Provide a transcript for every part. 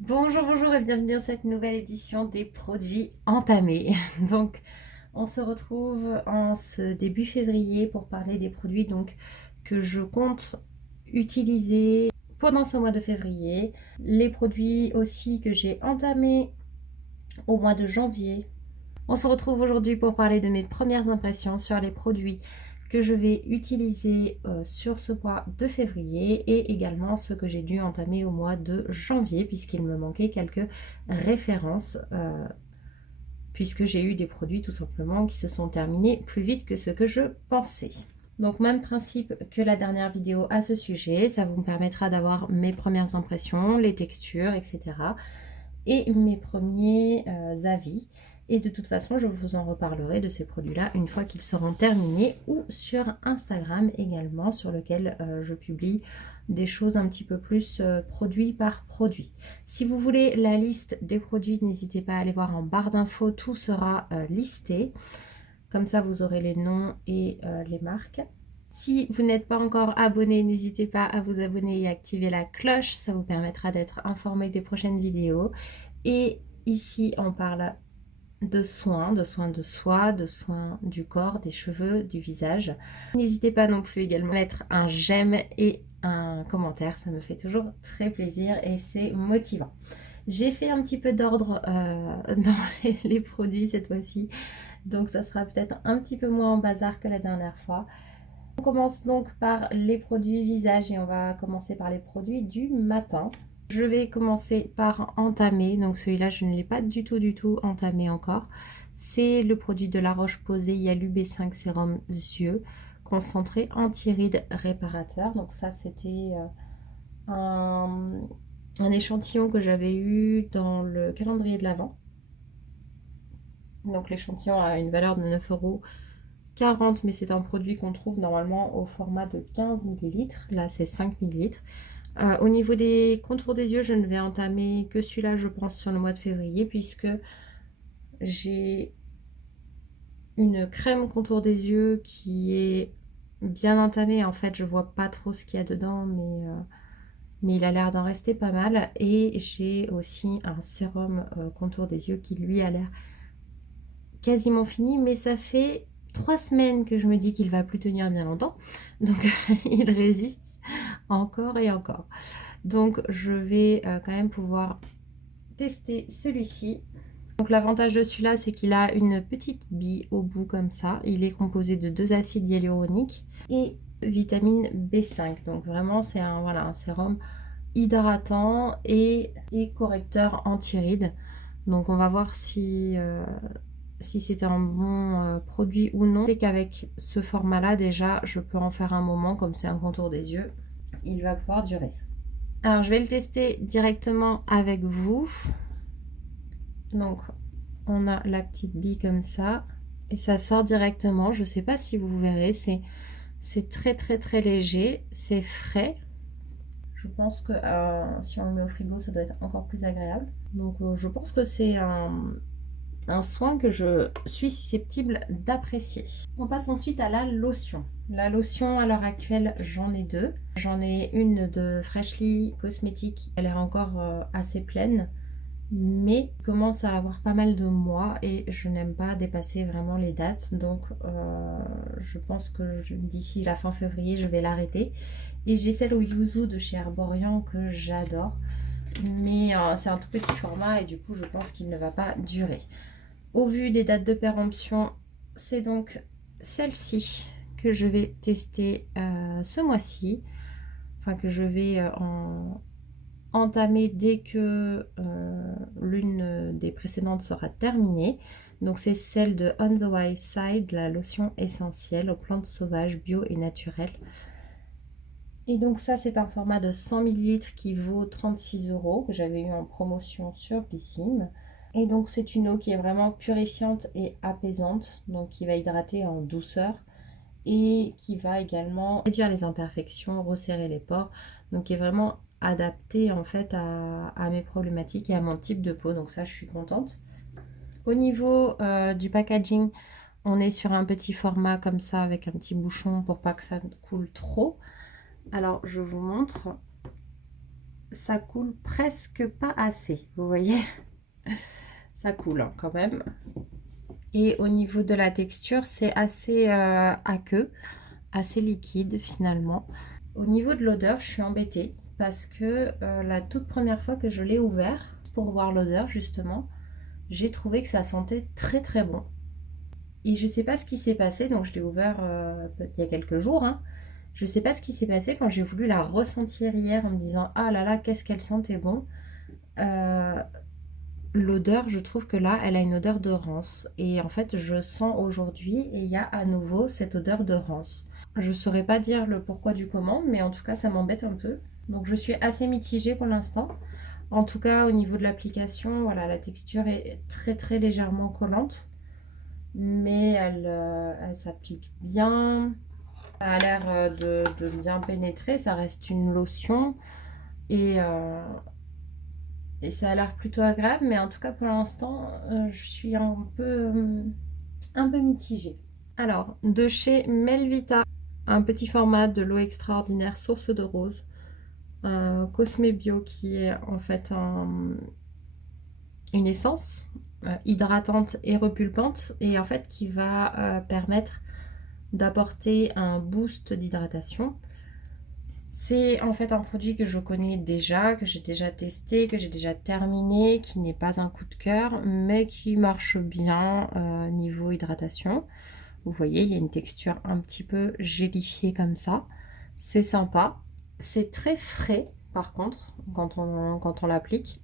Bonjour, bonjour et bienvenue dans cette nouvelle édition des produits entamés. Donc, on se retrouve en ce début février pour parler des produits que je compte utiliser pendant ce mois de février. Les produits aussi que j'ai entamés au mois de janvier. On se retrouve aujourd'hui pour parler de mes premières impressions sur les produits que je vais utiliser sur ce mois de février et également ce que j'ai dû entamer au mois de janvier puisqu'il me manquait quelques références puisque j'ai eu des produits tout simplement qui se sont terminés plus vite que ce que je pensais. Donc même principe que la dernière vidéo à ce sujet, ça vous permettra d'avoir mes premières impressions, les textures, etc. et mes premiers avis. Et de toute façon, je vous en reparlerai de ces produits-là une fois qu'ils seront terminés ou sur Instagram également, sur lequel je publie des choses un petit peu plus produit par produit. Si vous voulez la liste des produits, n'hésitez pas à aller voir en barre d'infos, tout sera listé. Comme ça, vous aurez les noms et les marques. Si vous n'êtes pas encore abonné, n'hésitez pas à vous abonner et activer la cloche, ça vous permettra d'être informé des prochaines vidéos. Et ici, on parle de soins de soi, de soins du corps, des cheveux, du visage. N'hésitez pas non plus également à mettre un j'aime et un commentaire, ça me fait toujours très plaisir et c'est motivant. J'ai fait un petit peu d'ordre dans les produits cette fois-ci, donc ça sera peut-être un petit peu moins en bazar que la dernière fois. On commence donc par les produits visage et on va commencer par les produits du matin. Je vais commencer par entamer, donc celui-là je ne l'ai pas du tout entamé encore. C'est le produit de La Roche-Posay Yalu B5 Sérum Yeux concentré anti-rides réparateur. Donc ça c'était un échantillon que j'avais eu dans le calendrier de l'Avent. Donc l'échantillon a une valeur de 9,40 €, mais c'est un produit qu'on trouve normalement au format de 15 ml. Là c'est 5 ml. Au niveau des contours des yeux, je ne vais entamer que celui-là, je pense, sur le mois de février, puisque j'ai une crème contour des yeux qui est bien entamée. En fait, je vois pas trop ce qu'il y a dedans, mais il a l'air d'en rester pas mal. Et j'ai aussi un sérum contour des yeux qui, lui, a l'air quasiment fini, mais ça fait 3 semaines que je me dis qu'il va plus tenir bien longtemps. Donc, il résiste encore et encore. Donc, je vais quand même pouvoir tester celui-ci. Donc l'avantage de celui-là, c'est qu'il a une petite bille au bout comme ça. Il est composé de 2 acides hyaluroniques et vitamine B5. Donc vraiment, c'est un, voilà, un sérum hydratant et correcteur anti-rides. Donc on va voir si c'est un bon produit ou non. C'est qu'avec ce format-là, déjà, je peux en faire un moment, comme c'est un contour des yeux, il va pouvoir durer. Alors je vais le tester directement avec vous. Donc on a la petite bille comme ça et ça sort directement. Je sais pas si vous verrez, c'est très léger, c'est frais. Je pense que si on le met au frigo, ça doit être encore plus agréable. Donc je pense que c'est un soin que je suis susceptible d'apprécier. On passe ensuite à la lotion. La lotion, à l'heure actuelle, j'en ai deux. J'en ai une de Freshly Cosmetics, elle est encore assez pleine, mais commence à avoir pas mal de mois et je n'aime pas dépasser vraiment les dates. Donc je pense que d'ici la fin février, je vais l'arrêter. Et j'ai celle au yuzu de chez Herborian que j'adore, mais c'est un tout petit format et du coup je pense qu'il ne va pas durer. Au vu des dates de péremption, c'est donc celle-ci que je vais tester ce mois-ci, enfin que je vais entamer dès que l'une des précédentes sera terminée. Donc c'est celle de On the Wild Side, la lotion essentielle aux plantes sauvages bio et naturelles. Et donc ça c'est un format de 100 ml qui vaut 36 € que j'avais eu en promotion sur Blissim. Et donc c'est une eau qui est vraiment purifiante et apaisante, donc qui va hydrater en douceur et qui va également réduire les imperfections, resserrer les pores, donc qui est vraiment adaptée en fait à mes problématiques et à mon type de peau, donc ça je suis contente. Au niveau du packaging, on est sur un petit format comme ça avec un petit bouchon pour pas que ça coule trop. Alors je vous montre. ça coule presque pas assez, vous voyez. Ça coule hein, quand même. Et au niveau de la texture, c'est assez aqueux, assez liquide finalement. Au niveau de l'odeur, je suis embêtée parce que la toute première fois que je l'ai ouvert pour voir l'odeur justement, j'ai trouvé que ça sentait très très bon. Et je sais pas ce qui s'est passé, donc je l'ai ouvert il y a quelques jours. Hein. Je sais pas ce qui s'est passé quand j'ai voulu la ressentir hier en me disant ah là là, qu'est-ce qu'elle sentait bon. L'odeur, je trouve que là, elle a une odeur de rance. Et en fait, je sens aujourd'hui, et il y a à nouveau cette odeur de rance. Je ne saurais pas dire le pourquoi du comment, mais en tout cas, ça m'embête un peu. Donc, je suis assez mitigée pour l'instant. En tout cas, au niveau de l'application, voilà, la texture est très très légèrement collante. Mais elle s'applique bien. Ça a l'air de bien pénétrer. Ça reste une lotion. Et, et ça a l'air plutôt agréable, mais en tout cas pour l'instant, je suis un peu mitigée. Alors, de chez Melvita, un petit format de l'eau extraordinaire source de rose, Cosme Bio qui est en fait une essence hydratante et repulpante et en fait qui va permettre d'apporter un boost d'hydratation. C'est en fait un produit que je connais déjà, que j'ai déjà testé, que j'ai déjà terminé, qui n'est pas un coup de cœur, mais qui marche bien niveau hydratation. Vous voyez, il y a une texture un petit peu gélifiée comme ça. C'est sympa. C'est très frais par contre quand on l'applique.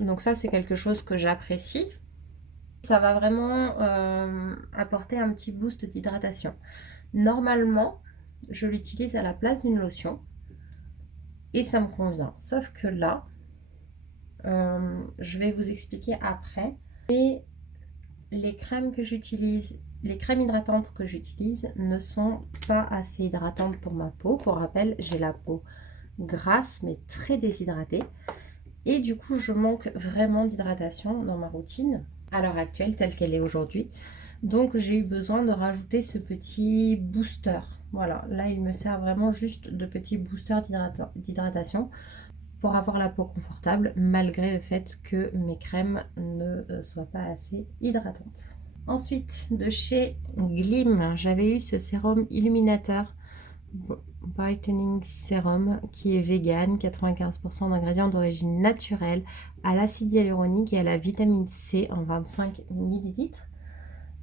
Donc ça, c'est quelque chose que j'apprécie. Ça va vraiment apporter un petit boost d'hydratation. Normalement, je l'utilise à la place d'une lotion. Et ça me convient. Sauf que là, je vais vous expliquer après. Et les crèmes que j'utilise, les crèmes hydratantes que j'utilise ne sont pas assez hydratantes pour ma peau. Pour rappel, j'ai la peau grasse mais très déshydratée. Et du coup, je manque vraiment d'hydratation dans ma routine à l'heure actuelle, telle qu'elle est aujourd'hui. Donc, j'ai eu besoin de rajouter ce petit booster. Voilà, là, il me sert vraiment juste de petit booster d'hydratation pour avoir la peau confortable malgré le fait que mes crèmes ne soient pas assez hydratantes. Ensuite, de chez Glim, j'avais eu ce sérum illuminateur Brightening Serum qui est vegan, 95% d'ingrédients d'origine naturelle, à l'acide hyaluronique et à la vitamine C en 25 ml.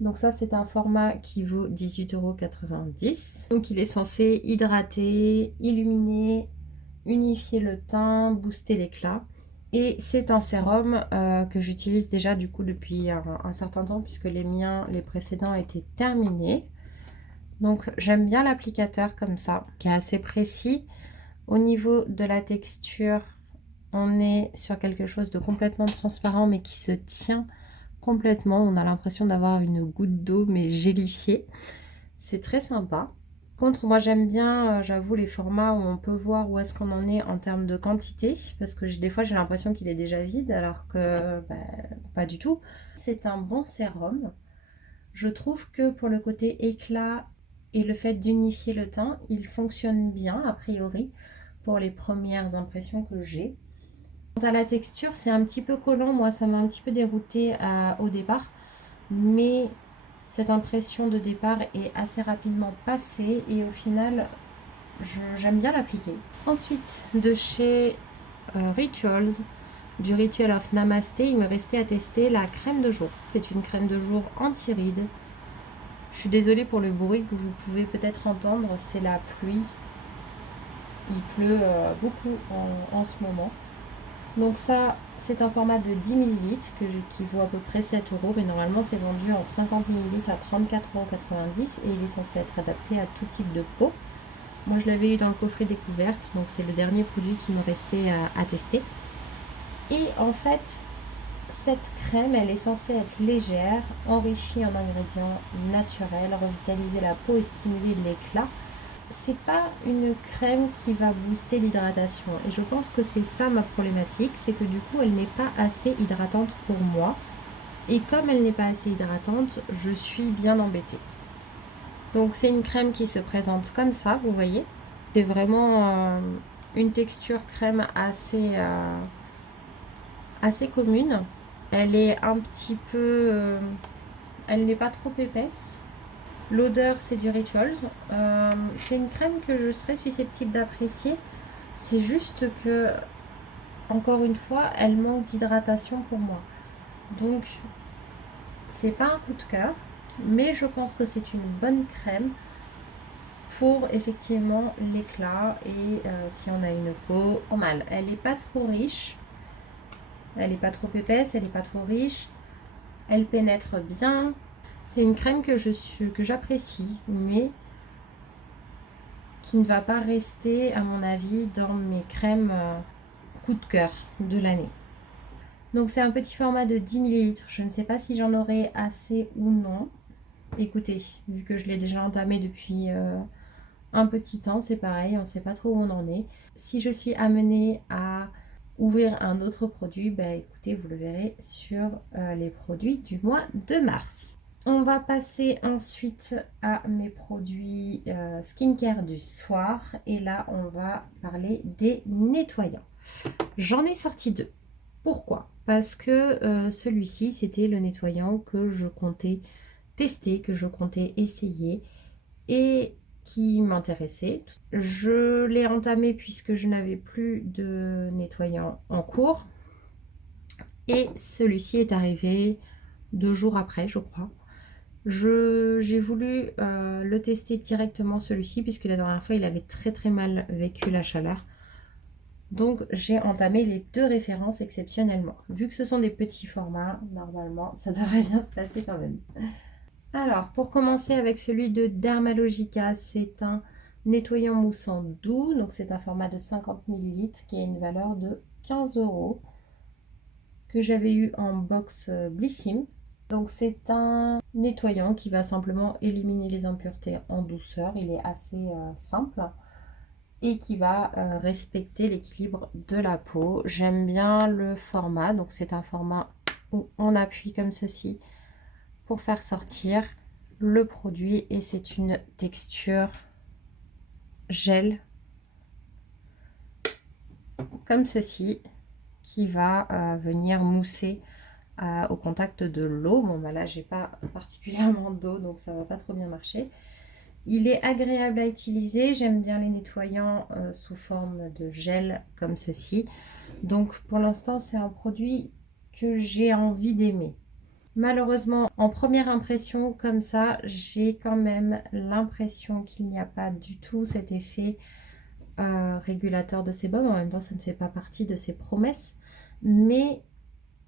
Donc ça, c'est un format qui vaut 18,90 €. Donc il est censé hydrater, illuminer, unifier le teint, booster l'éclat. Et c'est un sérum que j'utilise déjà du coup depuis un certain temps puisque les miens, les précédents étaient terminés. Donc j'aime bien l'applicateur comme ça, qui est assez précis. Au niveau de la texture, on est sur quelque chose de complètement transparent mais qui se tient complètement. On a l'impression d'avoir une goutte d'eau mais gélifiée. C'est très sympa. Contre, moi j'aime bien, j'avoue, les formats où on peut voir où est-ce qu'on en est en termes de quantité, parce que des fois j'ai l'impression qu'il est déjà vide, alors que pas du tout. C'est un bon sérum. Je trouve que pour le côté éclat et le fait d'unifier le teint, il fonctionne bien a priori pour les premières impressions que j'ai. Quant à la texture, c'est un petit peu collant, moi ça m'a un petit peu déroutée au départ, mais cette impression de départ est assez rapidement passée et au final, j'aime bien l'appliquer. Ensuite, de chez Rituals, du Ritual of Namasté, il me restait à tester la crème de jour. C'est une crème de jour anti-rides. Je suis désolée pour le bruit que vous pouvez peut-être entendre, c'est la pluie. Il pleut beaucoup en ce moment. Donc ça, c'est un format de 10 ml qui vaut à peu près 7 €, mais normalement c'est vendu en 50 ml à 34,90 € et il est censé être adapté à tout type de peau. Moi je l'avais eu dans le coffret découverte, donc c'est le dernier produit qui me restait à tester. Et en fait, cette crème, elle est censée être légère, enrichie en ingrédients naturels, revitaliser la peau et stimuler l'éclat. C'est pas une crème qui va booster l'hydratation et je pense que c'est ça ma problématique, c'est que du coup elle n'est pas assez hydratante pour moi et comme elle n'est pas assez hydratante, je suis bien embêtée. Donc c'est une crème qui se présente comme ça, vous voyez, c'est vraiment une texture crème assez commune. Elle est un petit peu... elle n'est pas trop épaisse. L'odeur, c'est du Rituals. C'est une crème que je serais susceptible d'apprécier. C'est juste que, encore une fois, elle manque d'hydratation pour moi. Donc, c'est pas un coup de cœur, mais je pense que c'est une bonne crème pour effectivement l'éclat et si on a une peau normale. Elle n'est pas trop riche, elle n'est pas trop épaisse, elle n'est pas trop riche, elle pénètre bien. C'est une crème que j'apprécie, mais qui ne va pas rester, à mon avis, dans mes crèmes coup de cœur de l'année. Donc c'est un petit format de 10 ml. Je ne sais pas si j'en aurai assez ou non. Écoutez, vu que je l'ai déjà entamé depuis un petit temps, c'est pareil, on ne sait pas trop où on en est. Si je suis amenée à ouvrir un autre produit, bah écoutez, vous le verrez sur les produits du mois de mars. On va passer ensuite à mes produits skincare du soir. Et là, on va parler des nettoyants. J'en ai sorti deux. Pourquoi? Parce que celui-ci, c'était le nettoyant que je comptais tester, que je comptais essayer et qui m'intéressait. Je l'ai entamé puisque je n'avais plus de nettoyant en cours. Et celui-ci est arrivé 2 jours après, je crois. J'ai voulu le tester directement celui-ci puisque la dernière fois il avait très très mal vécu la chaleur. Donc j'ai entamé les deux références exceptionnellement. Vu que ce sont des petits formats, normalement ça devrait bien se passer quand même. Alors pour commencer avec celui de Dermalogica, c'est un nettoyant moussant doux. Donc c'est un format de 50 ml qui a une valeur de 15 € que j'avais eu en box Blissim. Donc c'est un nettoyant qui va simplement éliminer les impuretés en douceur. Il est assez simple et qui va respecter l'équilibre de la peau. J'aime bien le format. Donc c'est un format où on appuie comme ceci pour faire sortir le produit et c'est une texture gel comme ceci qui va venir mousser au contact de l'eau. Bon bah là j'ai pas particulièrement d'eau donc ça va pas trop bien marcher. Il est agréable à utiliser, j'aime bien les nettoyants sous forme de gel comme ceci. Donc pour l'instant c'est un produit que j'ai envie d'aimer. Malheureusement en première impression comme ça j'ai quand même l'impression qu'il n'y a pas du tout cet effet régulateur de sébum. En même temps ça ne fait pas partie de ses promesses, mais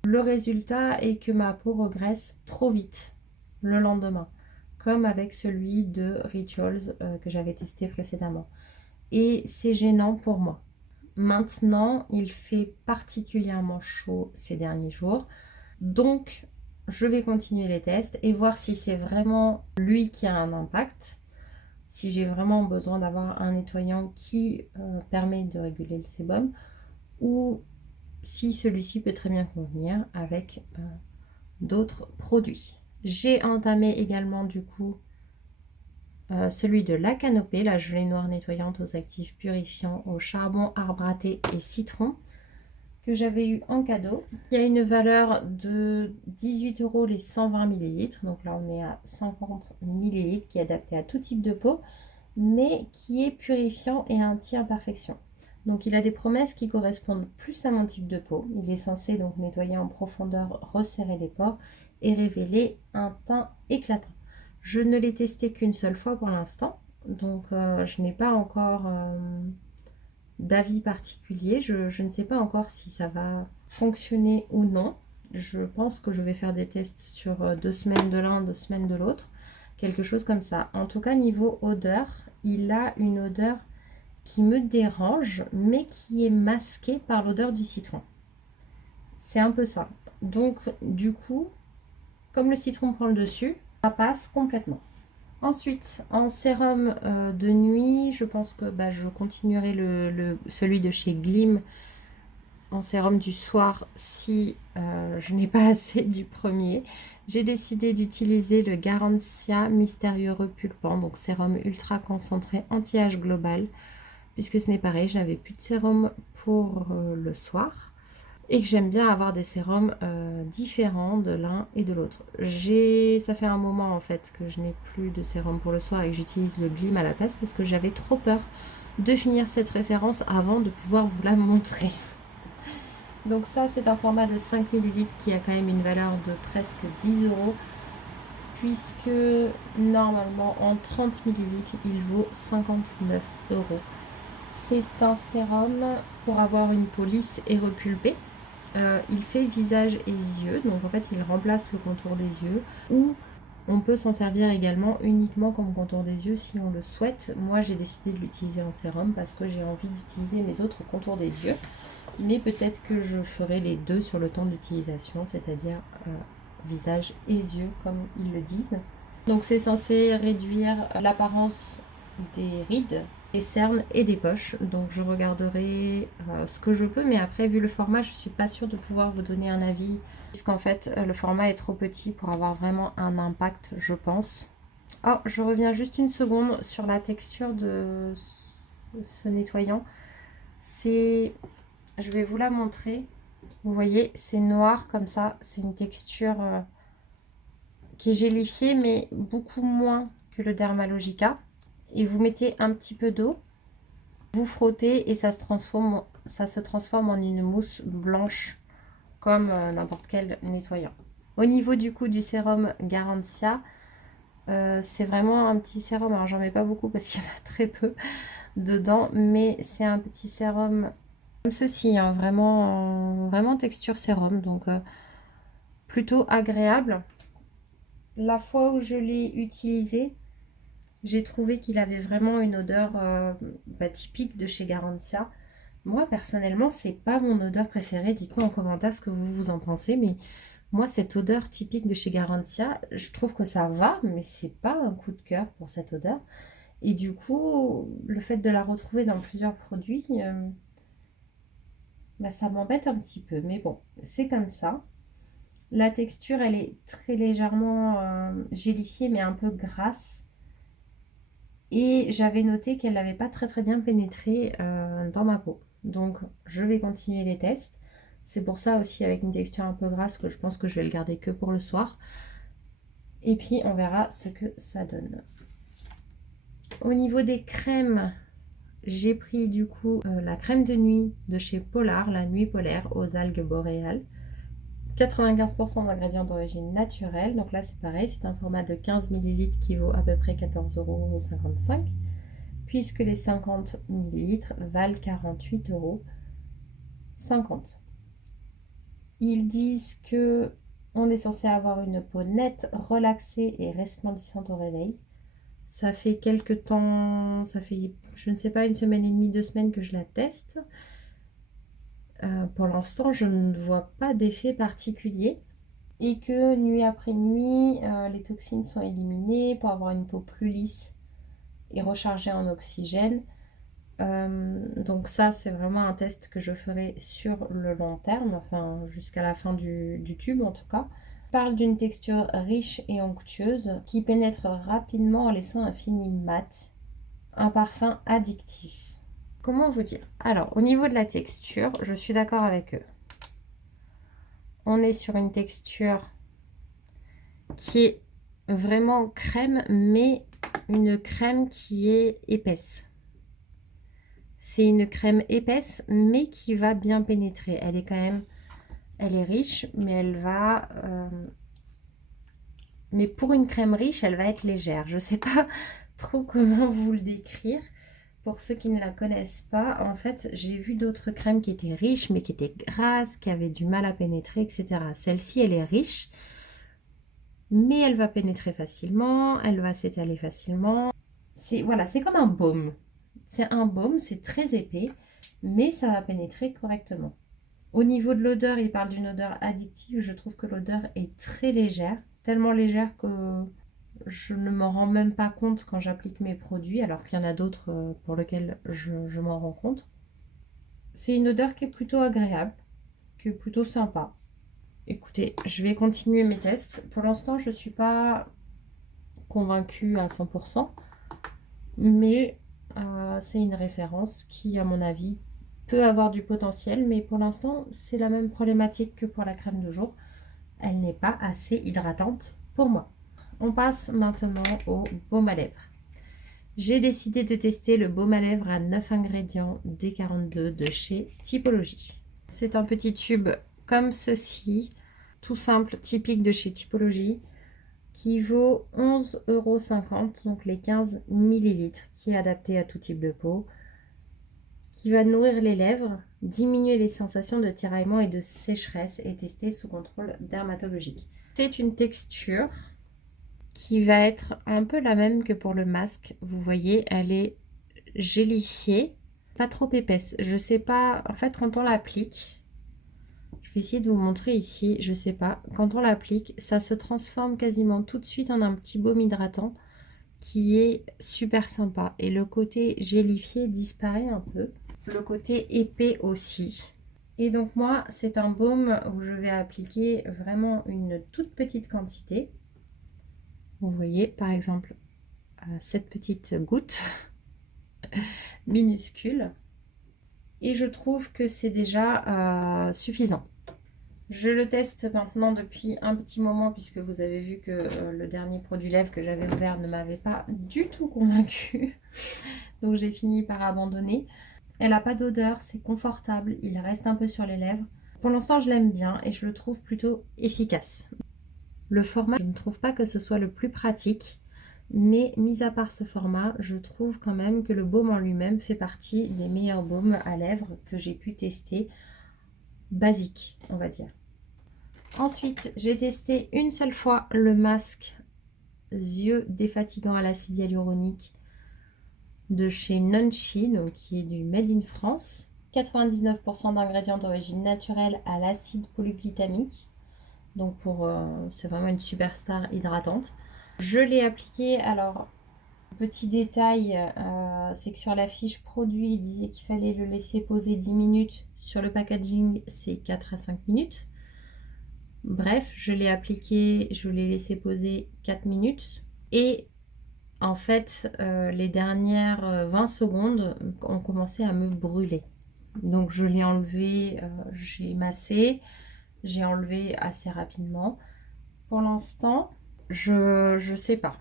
le résultat est que ma peau regresse trop vite le lendemain, comme avec celui de Rituals que j'avais testé précédemment. Et c'est gênant pour moi. Maintenant, il fait particulièrement chaud ces derniers jours. Donc, je vais continuer les tests et voir si c'est vraiment lui qui a un impact. Si j'ai vraiment besoin d'avoir un nettoyant qui permet de réguler le sébum ou si celui-ci peut très bien convenir avec d'autres produits. J'ai entamé également du coup celui de La Canopée, la gelée noire nettoyante aux actifs purifiants au charbon, arbre à thé et citron que j'avais eu en cadeau. Il y a une valeur de 18 € les 120 ml. Donc là on est à 50 ml qui est adapté à tout type de peau mais qui est purifiant et anti-imperfection. Donc il a des promesses qui correspondent plus à mon type de peau. Il est censé donc nettoyer en profondeur, resserrer les pores et révéler un teint éclatant. Je ne l'ai testé qu'une seule fois pour l'instant, donc je n'ai pas encore d'avis particulier. Je ne sais pas encore si ça va fonctionner ou non. Je pense que je vais faire des tests sur 2 semaines de l'un, 2 semaines de l'autre. Quelque chose comme ça. En tout cas, niveau odeur, il a une odeur qui me dérange, mais qui est masquée par l'odeur du citron. C'est un peu ça. Donc, du coup, comme le citron prend le dessus, ça passe complètement. Ensuite, en sérum de nuit, je pense que je continuerai celui de chez Glim en sérum du soir si je n'ai pas assez du premier. J'ai décidé d'utiliser le Garancia Mystérieux Repulpant, donc sérum ultra concentré anti-âge global. puisque ce n'est pareil, je n'avais plus de sérum pour le soir et que j'aime bien avoir des sérums différents de l'un et de l'autre. Ça fait un moment en fait que je n'ai plus de sérum pour le soir et que j'utilise le Glim à la place parce que j'avais trop peur de finir cette référence avant de pouvoir vous la montrer. Donc ça, c'est un format de 5 ml qui a quand même une valeur de presque 10 euros, puisque normalement en 30 ml, il vaut 59 euros. C'est un sérum pour avoir une peau lisse et repulpée. Il fait visage et yeux, donc en fait il remplace le contour des yeux, ou on peut s'en servir également uniquement comme contour des yeux si on le souhaite. Moi j'ai décidé de l'utiliser en sérum parce que j'ai envie d'utiliser mes autres contours des yeux, mais peut-être que je ferai les deux sur le temps d'utilisation, c'est-à-dire visage et yeux comme ils le disent. Donc c'est censé réduire l'apparence des rides, des cernes et des poches. Donc je regarderai ce que je peux, mais après vu le format, je suis pas sûre de pouvoir vous donner un avis, puisqu'en fait le format est trop petit pour avoir vraiment un impact, je pense. Oh, je reviens juste une seconde sur la texture de ce nettoyant. Je vais vous la montrer. Vous voyez, c'est noir comme ça. C'est une texture qui est gélifiée, mais beaucoup moins que le Dermalogica. Et vous mettez un petit peu d'eau, vous frottez et ça se transforme en une mousse blanche comme n'importe quel nettoyant. Au niveau du coup du sérum Garantia, c'est vraiment un petit sérum. Alors j'en mets pas beaucoup parce qu'il y en a très peu dedans, mais c'est un petit sérum comme ceci, hein, vraiment texture sérum, donc plutôt agréable. La fois où je l'ai utilisé, j'ai trouvé qu'il avait vraiment une odeur typique de chez Garantia. Moi, personnellement, c'est pas mon odeur préférée. Dites-moi en commentaire ce que vous en pensez. Mais moi, cette odeur typique de chez Garantia, je trouve que ça va, mais c'est pas un coup de cœur pour cette odeur. Et du coup, le fait de la retrouver dans plusieurs produits, ça m'embête un petit peu. Mais bon, c'est comme ça. La texture, elle est très légèrement gélifiée, mais un peu grasse. Et j'avais noté qu'elle n'avait pas très bien pénétré dans ma peau. Donc je vais continuer les tests. C'est pour ça aussi avec une texture un peu grasse que je pense que je vais le garder que pour le soir. Et puis on verra ce que ça donne. Au niveau des crèmes, j'ai pris du coup la crème de nuit de chez Polar, la nuit polaire aux algues boréales. 95% d'ingrédients d'origine naturelle. Donc là c'est pareil, c'est un format de 15 ml qui vaut à peu près 14,55 €. Puisque les 50 ml valent 48,50 €. Ils disent que on est censé avoir une peau nette, relaxée et resplendissante au réveil. Ça fait quelques temps, ça fait, je ne sais pas, une semaine et demie, 2 semaines que je la teste. Pour l'instant, je ne vois pas d'effet particulier. Et que nuit après nuit, les toxines sont éliminées pour avoir une peau plus lisse et rechargée en oxygène. Donc ça, c'est vraiment un test que je ferai sur le long terme, enfin jusqu'à la fin du tube en tout cas. On parle d'une texture riche et onctueuse qui pénètre rapidement en laissant un fini mat, un parfum addictif. Comment vous dire? Alors, au niveau de la texture, je suis d'accord avec eux. On est sur une texture qui est vraiment crème, mais une crème qui est épaisse. C'est une crème épaisse, mais qui va bien pénétrer. Elle est quand même, elle est riche, mais elle va... mais pour une crème riche, elle va être légère. Je ne sais pas trop comment vous le décrire. Pour ceux qui ne la connaissent pas, en fait, j'ai vu d'autres crèmes qui étaient riches, mais qui étaient grasses, qui avaient du mal à pénétrer, etc. Celle-ci, elle est riche, mais elle va pénétrer facilement, elle va s'étaler facilement. Voilà, c'est comme un baume. C'est un baume, c'est très épais, mais ça va pénétrer correctement. Au niveau de l'odeur, il parle d'une odeur addictive. Je trouve que l'odeur est très légère, tellement légère que je ne m'en rends même pas compte quand j'applique mes produits, alors qu'il y en a d'autres pour lesquels je m'en rends compte. C'est une odeur qui est plutôt agréable, qui est plutôt sympa. Écoutez, je vais continuer mes tests. Pour l'instant, je ne suis pas convaincue à 100%, mais C'est une référence qui, à mon avis, peut avoir du potentiel, mais pour l'instant, c'est la même problématique que pour la crème de jour. Elle n'est pas assez hydratante pour moi. On passe maintenant au baume à lèvres. J'ai décidé de tester le baume à lèvres à 9 ingrédients D42 de chez Typologie. C'est un petit tube comme ceci, tout simple, typique de chez Typologie, qui vaut 11,50 €, donc les 15 millilitres, qui est adapté à tout type de peau, qui va nourrir les lèvres, diminuer les sensations de tiraillement et de sécheresse et tester sous contrôle dermatologique. C'est une texture qui va être un peu la même que pour le masque. Vous voyez, elle est gélifiée, pas trop épaisse. Je sais pas, en fait, quand on l'applique, je vais essayer de vous montrer ici, je sais pas, quand on l'applique, ça se transforme quasiment tout de suite en un petit baume hydratant qui est super sympa. Et le côté gélifié disparaît un peu. Le côté épais aussi. Et donc moi, c'est un baume où je vais appliquer vraiment une toute petite quantité. Vous voyez, par exemple, cette petite goutte minuscule. Et je trouve que c'est déjà suffisant. Je le teste maintenant depuis un petit moment puisque vous avez vu que le dernier produit lèvres que j'avais ouvert ne m'avait pas du tout convaincue. Donc j'ai fini par abandonner. Elle n'a pas d'odeur, c'est confortable, il reste un peu sur les lèvres. Pour l'instant, je l'aime bien et je le trouve plutôt efficace. Le format, je ne trouve pas que ce soit le plus pratique, mais mis à part ce format, je trouve quand même que le baume en lui-même fait partie des meilleurs baumes à lèvres que j'ai pu tester, basique, on va dire. Ensuite, j'ai testé une seule fois le masque yeux défatigant à l'acide hyaluronique de chez Nunchi, donc qui est du Made in France. 99% d'ingrédients d'origine naturelle à l'acide polyglutamate. Donc c'est vraiment une superstar hydratante. Je l'ai appliqué, alors petit détail, c'est que sur la fiche produit, il disait qu'il fallait le laisser poser 10 minutes. Sur le packaging, c'est 4 à 5 minutes. Bref, je l'ai appliqué, je l'ai laissé poser 4 minutes. Et en fait, les dernières 20 secondes ont commencé à me brûler. Donc je l'ai enlevé, j'ai massé, j'ai enlevé assez rapidement. Pour l'instant, je sais pas.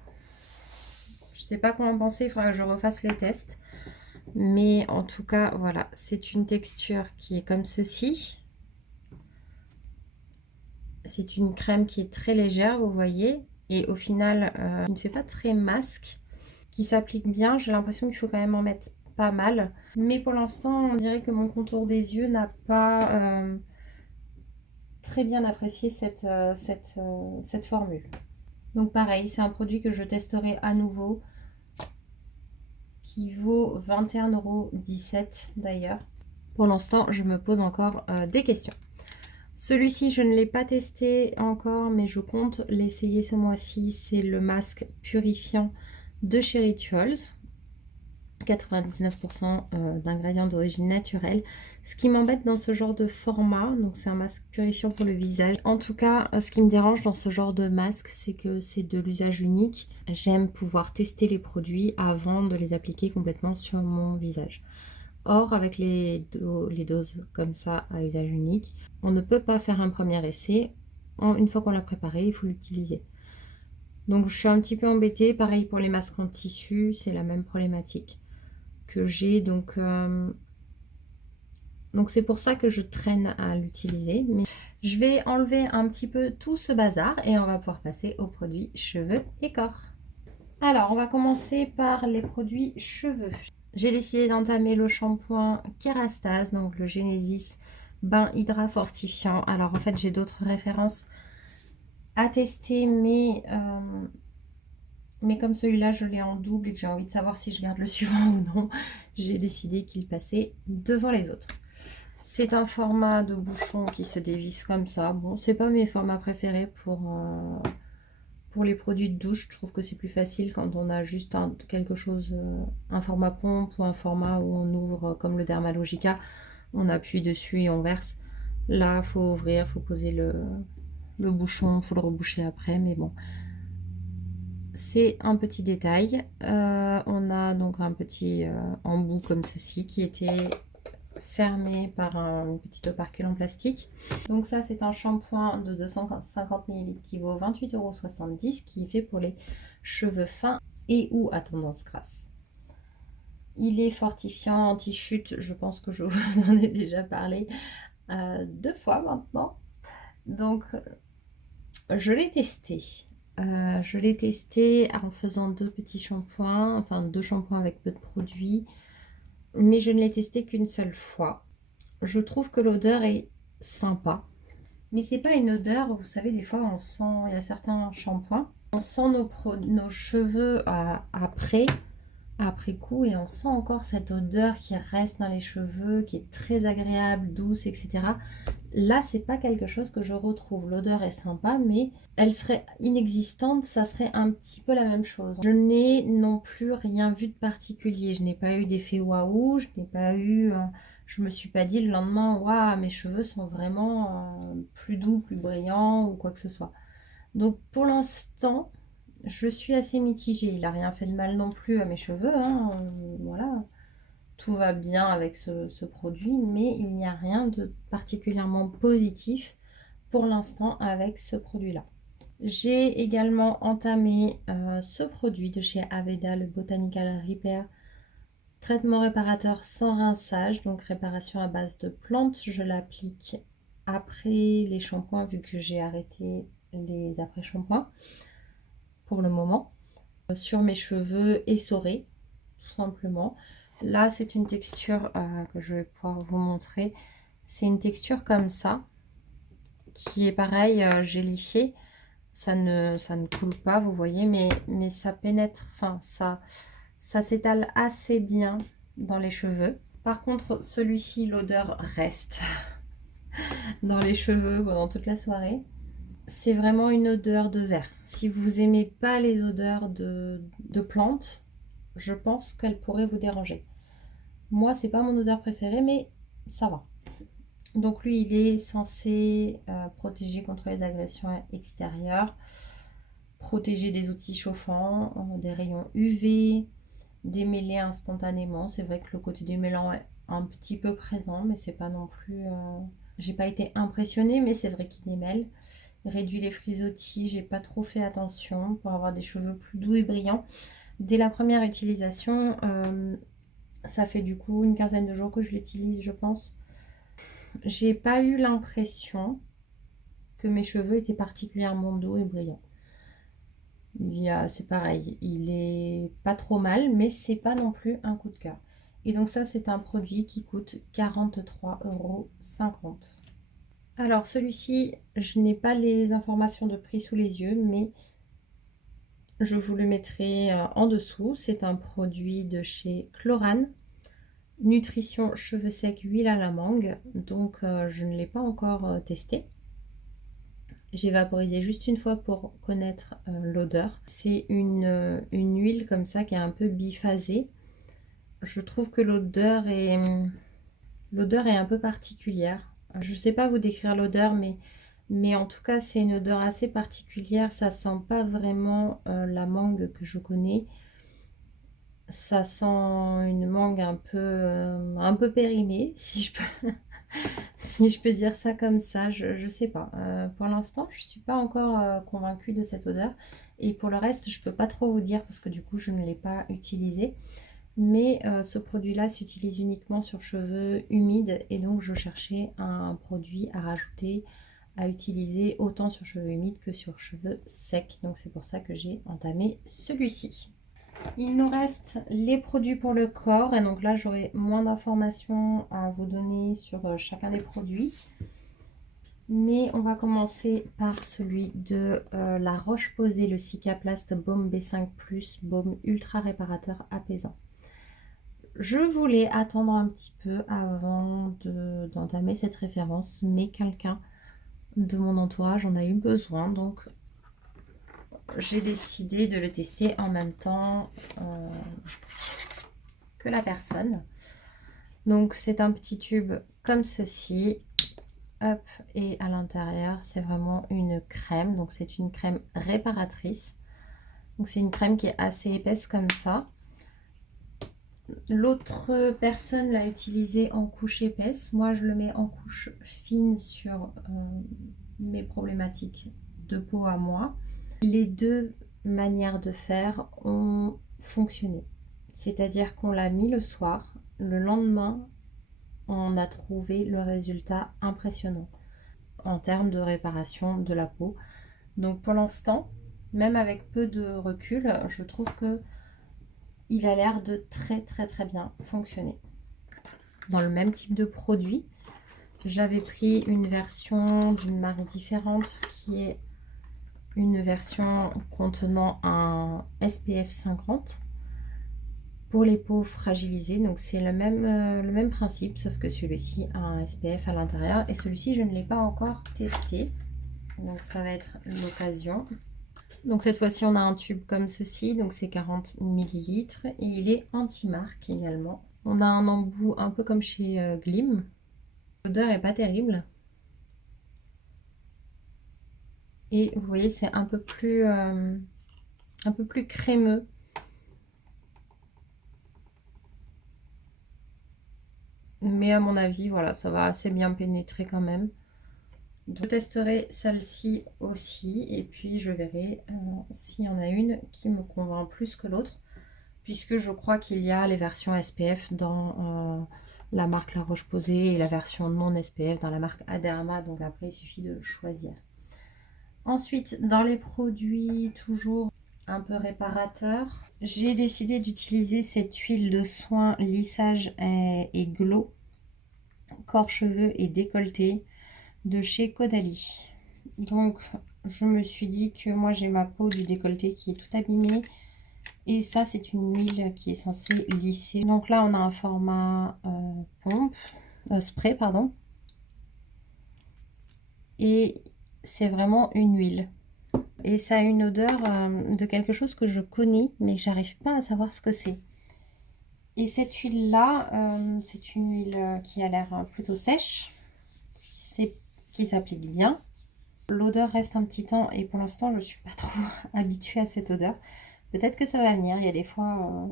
Je sais pas comment penser, il faudra que je refasse les tests. Mais en tout cas, voilà, c'est une texture qui est comme ceci. C'est une crème qui est très légère, vous voyez. Et au final, qui ne fait pas très masque, qui s'applique bien. J'ai l'impression qu'il faut quand même en mettre pas mal. Mais pour l'instant, on dirait que mon contour des yeux n'a pas très bien apprécié cette formule. Donc pareil, c'est un produit que je testerai à nouveau, qui vaut 21,17 € d'ailleurs. Pour l'instant, je me pose encore des questions. Celui-ci, je ne l'ai pas testé encore, mais je compte l'essayer ce mois-ci. C'est le masque purifiant de chez Rituals. 99% d'ingrédients d'origine naturelle. Ce qui m'embête dans ce genre de format, donc c'est un masque purifiant pour le visage. En tout cas, ce qui me dérange dans ce genre de masque, c'est que c'est de l'usage unique. J'aime pouvoir tester les produits avant de les appliquer complètement sur mon visage. Or, avec les doses comme ça à usage unique, on ne peut pas faire un premier essai. Une fois qu'on l'a préparé, il faut l'utiliser. Donc je suis un petit peu embêtée. Pareil pour les masques en tissu, c'est la même problématique que j'ai. Donc c'est pour ça que je traîne à l'utiliser. Mais je vais enlever un petit peu tout ce bazar et on va pouvoir passer aux produits cheveux et corps. Alors, on va commencer par les produits cheveux. J'ai décidé d'entamer le shampoing Kerastase, donc le Genesis Bain Hydra Fortifiant. Alors, en fait, j'ai d'autres références à tester, mais comme celui-là, je l'ai en double et que j'ai envie de savoir si je garde le suivant ou non, j'ai décidé qu'il passait devant les autres. C'est un format de bouchon qui se dévisse comme ça. Bon, c'est pas mes formats préférés pour les produits de douche. Je trouve que c'est plus facile quand on a juste quelque chose, un format pompe ou un format où on ouvre comme le Dermalogica. On appuie dessus et on verse. Là, il faut ouvrir, il faut poser le bouchon, il faut le reboucher après, mais bon. c'est un petit détail. On a donc un petit embout comme ceci qui était fermé par un petit opercule en plastique. Donc ça, c'est un shampoing de 250 ml qui vaut 28,70 €, qui est fait pour les cheveux fins et ou à tendance grasse. Il est fortifiant, anti-chute, je pense que je vous en ai déjà parlé 2 fois maintenant. Donc je l'ai testé. Je l'ai testé en faisant 2 petits shampoings, enfin 2 shampoings avec peu de produits, mais je ne l'ai testé qu'une seule fois. Je trouve que l'odeur est sympa, mais c'est pas une odeur, vous savez, des fois on sent, il y a certains shampoings, on sent nos cheveux après coup, et on sent encore cette odeur qui reste dans les cheveux, qui est très agréable, douce, etc. Là, c'est pas quelque chose que je retrouve. L'odeur est sympa, mais elle serait inexistante, ça serait un petit peu la même chose. Je n'ai non plus rien vu de particulier. Je n'ai pas eu d'effet waouh, je n'ai pas eu... je me suis pas dit le lendemain, waouh, mes cheveux sont vraiment plus doux, plus brillants ou quoi que ce soit. Donc pour l'instant, je suis assez mitigée. Il n'a rien fait de mal non plus à mes cheveux, hein. Voilà, tout va bien avec ce produit, mais il n'y a rien de particulièrement positif pour l'instant avec ce produit-là. J'ai également entamé ce produit de chez Aveda, le Botanical Repair, traitement réparateur sans rinçage, donc réparation à base de plantes. Je l'applique après les shampoings vu que j'ai arrêté les après-shampoings pour le moment, sur mes cheveux essorés tout simplement. Là, c'est une texture que je vais pouvoir vous montrer. C'est une texture comme ça, qui est pareil, gélifiée. Ça ne coule pas, vous voyez, mais ça pénètre, enfin, ça s'étale assez bien dans les cheveux. Par contre, celui-ci, l'odeur reste dans les cheveux pendant toute la soirée. C'est vraiment une odeur de verre. Si vous aimez pas les odeurs de plantes, je pense qu'elle pourrait vous déranger. Moi, c'est pas mon odeur préférée, mais ça va. Donc lui, il est censé protéger contre les agressions extérieures, protéger des outils chauffants, des rayons UV, démêler instantanément. C'est vrai que le côté démêlant est un petit peu présent, mais c'est pas non plus... J'ai pas été impressionnée, mais c'est vrai qu'il démêle. Réduit les frisottis, j'ai pas trop fait attention pour avoir des cheveux plus doux et brillants. Dès la première utilisation, ça fait du coup une quinzaine de jours que je l'utilise, je pense. J'ai pas eu l'impression que mes cheveux étaient particulièrement doux et brillants. C'est pareil, il est pas trop mal, mais c'est pas non plus un coup de cœur. Et donc ça, c'est un produit qui coûte 43,50 €. Alors celui-ci, je n'ai pas les informations de prix sous les yeux, mais je vous le mettrai en dessous. C'est un produit de chez Chlorane. Nutrition cheveux secs, huile à la mangue. Donc je ne l'ai pas encore testé. J'ai vaporisé juste une fois pour connaître l'odeur. C'est une huile comme ça qui est un peu biphasée. Je trouve que l'odeur est un peu particulière. Je ne sais pas vous décrire l'odeur, mais en tout cas, c'est une odeur assez particulière. Ça sent pas vraiment la mangue que je connais. Ça sent une mangue un peu périmée, si je peux, si je peux dire ça comme ça. Je sais pas. Pour l'instant, je suis pas encore convaincue de cette odeur. Et pour le reste, je peux pas trop vous dire parce que du coup, je ne l'ai pas utilisé. Mais ce produit-là s'utilise uniquement sur cheveux humides et donc je cherchais un produit à rajouter, à utiliser autant sur cheveux humides que sur cheveux secs. Donc c'est pour ça que j'ai entamé celui-ci. Il nous reste les produits pour le corps et donc là j'aurai moins d'informations à vous donner sur chacun des produits. Mais on va commencer par celui de la Roche-Posay, le Cicaplast Baume B5+, baume ultra réparateur apaisant. Je voulais attendre un petit peu avant d'entamer cette référence, mais quelqu'un de mon entourage en a eu besoin, donc j'ai décidé de le tester en même temps que la personne. Donc c'est un petit tube comme ceci, hop, et à l'intérieur c'est vraiment une crème, donc c'est une crème réparatrice. Donc c'est une crème qui est assez épaisse comme ça. L'autre personne l'a utilisé en couche épaisse. Moi, je le mets en couche fine sur mes problématiques de peau à moi. Les deux manières de faire ont fonctionné. C'est-à-dire qu'on l'a mis le soir. Le lendemain, on a trouvé le résultat impressionnant en termes de réparation de la peau. Donc pour l'instant, même avec peu de recul, je trouve que il a l'air de très bien fonctionner. Dans le même type de produit, j'avais pris une version d'une marque différente qui est une version contenant un SPF 50 pour les peaux fragilisées. Donc c'est le même principe, sauf que celui-ci a un SPF à l'intérieur et celui-ci je ne l'ai pas encore testé. Donc ça va être l'occasion. Donc cette fois-ci on a un tube comme ceci, donc c'est 40 ml et il est anti-marque également. On a un embout un peu comme chez Glim. L'odeur est pas terrible. Et vous voyez c'est un peu plus crémeux. Mais à mon avis, voilà, ça va assez bien pénétrer quand même. Donc, je testerai celle-ci aussi et puis je verrai s'il y en a une qui me convainc plus que l'autre, puisque je crois qu'il y a les versions SPF dans la marque La Roche-Posay et la version non SPF dans la marque Aderma, donc après il suffit de choisir. Ensuite, dans les produits toujours un peu réparateurs, j'ai décidé d'utiliser cette huile de soin lissage et glow corps, cheveux et décolleté de chez Caudalie. Donc je me suis dit que moi j'ai ma peau du décolleté qui est tout abîmée et ça c'est une huile qui est censée lisser. Donc là on a un format pompe, spray pardon, et c'est vraiment une huile et ça a une odeur de quelque chose que je connais mais j'arrive pas à savoir ce que c'est. Et cette huile là c'est une huile qui a l'air plutôt sèche, qui s'applique bien. L'odeur reste un petit temps et pour l'instant je ne suis pas trop habituée à cette odeur. Peut-être que ça va venir. Il y a des fois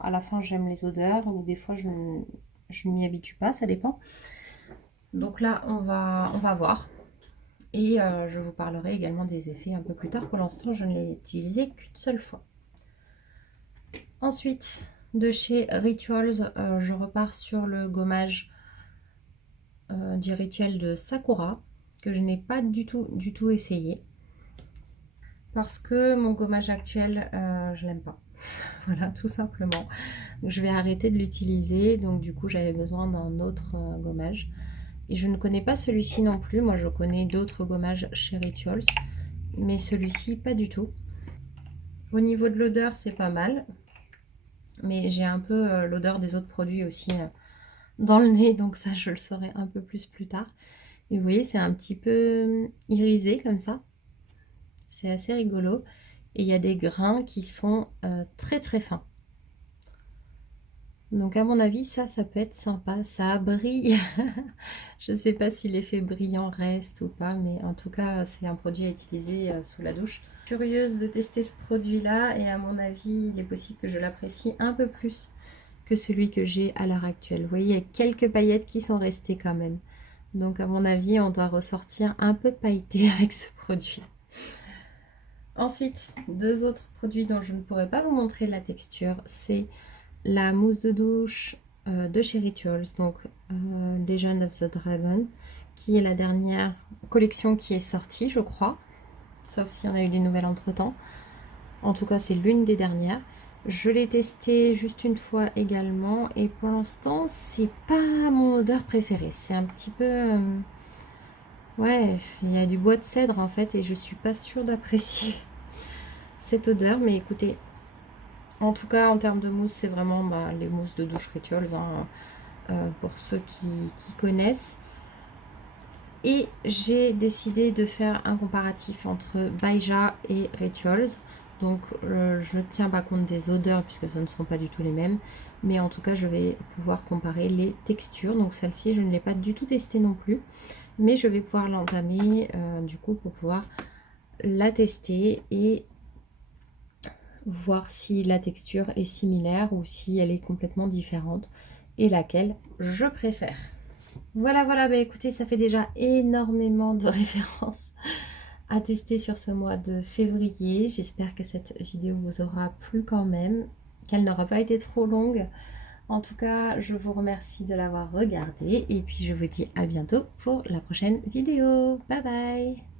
à la fin j'aime les odeurs ou des fois je m'y habitue pas, ça dépend. Donc là on va voir et je vous parlerai également des effets un peu plus tard. Pour l'instant je ne l'ai utilisé qu'une seule fois. Ensuite de chez Rituals, je repars sur le gommage du rituel de Sakura que je n'ai pas du tout essayé. Parce que mon gommage actuel, je l'aime pas. Voilà, tout simplement. Donc, je vais arrêter de l'utiliser. Donc du coup, j'avais besoin d'un autre gommage. Et je ne connais pas celui-ci non plus. Moi, je connais d'autres gommages chez Rituals. Mais celui-ci, pas du tout. Au niveau de l'odeur, c'est pas mal. Mais j'ai un peu l'odeur des autres produits aussi dans le nez. Donc ça, je le saurai un peu plus tard. Et vous voyez, c'est un petit peu irisé comme ça. C'est assez rigolo. Et il y a des grains qui sont très fins. Donc à mon avis, ça peut être sympa. Ça brille. Je ne sais pas si l'effet brillant reste ou pas, mais en tout cas, c'est un produit à utiliser sous la douche. Curieuse de tester ce produit-là et à mon avis, il est possible que je l'apprécie un peu plus que celui que j'ai à l'heure actuelle. Vous voyez, il y a quelques paillettes qui sont restées quand même. Donc à mon avis, on doit ressortir un peu pailleté avec ce produit. Ensuite, deux autres produits dont je ne pourrais pas vous montrer la texture, c'est la mousse de douche de chez Rituals, donc Legend of the Dragon, qui est la dernière collection qui est sortie, je crois, sauf s'il y en a eu des nouvelles entre temps. En tout cas, c'est l'une des dernières. Je l'ai testée juste une fois également, et pour l'instant, c'est pas mon odeur préférée. C'est un petit peu... ouais, il y a du bois de cèdre en fait, et je suis pas sûre d'apprécier cette odeur, mais écoutez, en tout cas en termes de mousse, c'est vraiment les mousses de douche Rituals, hein, pour ceux qui connaissent. Et j'ai décidé de faire un comparatif entre Baija et Rituals. Donc je ne tiens pas compte des odeurs puisque ce ne sont pas du tout les mêmes, mais en tout cas je vais pouvoir comparer les textures. Donc celle-ci je ne l'ai pas du tout testée non plus, mais je vais pouvoir l'entamer du coup pour pouvoir la tester et voir si la texture est similaire ou si elle est complètement différente et laquelle je préfère. Voilà, voilà, bah écoutez, ça fait déjà énormément de références à tester sur ce mois de février. J'espère que cette vidéo vous aura plu quand même, qu'elle n'aura pas été trop longue. En tout cas, je vous remercie de l'avoir regardée et puis je vous dis à bientôt pour la prochaine vidéo. Bye bye!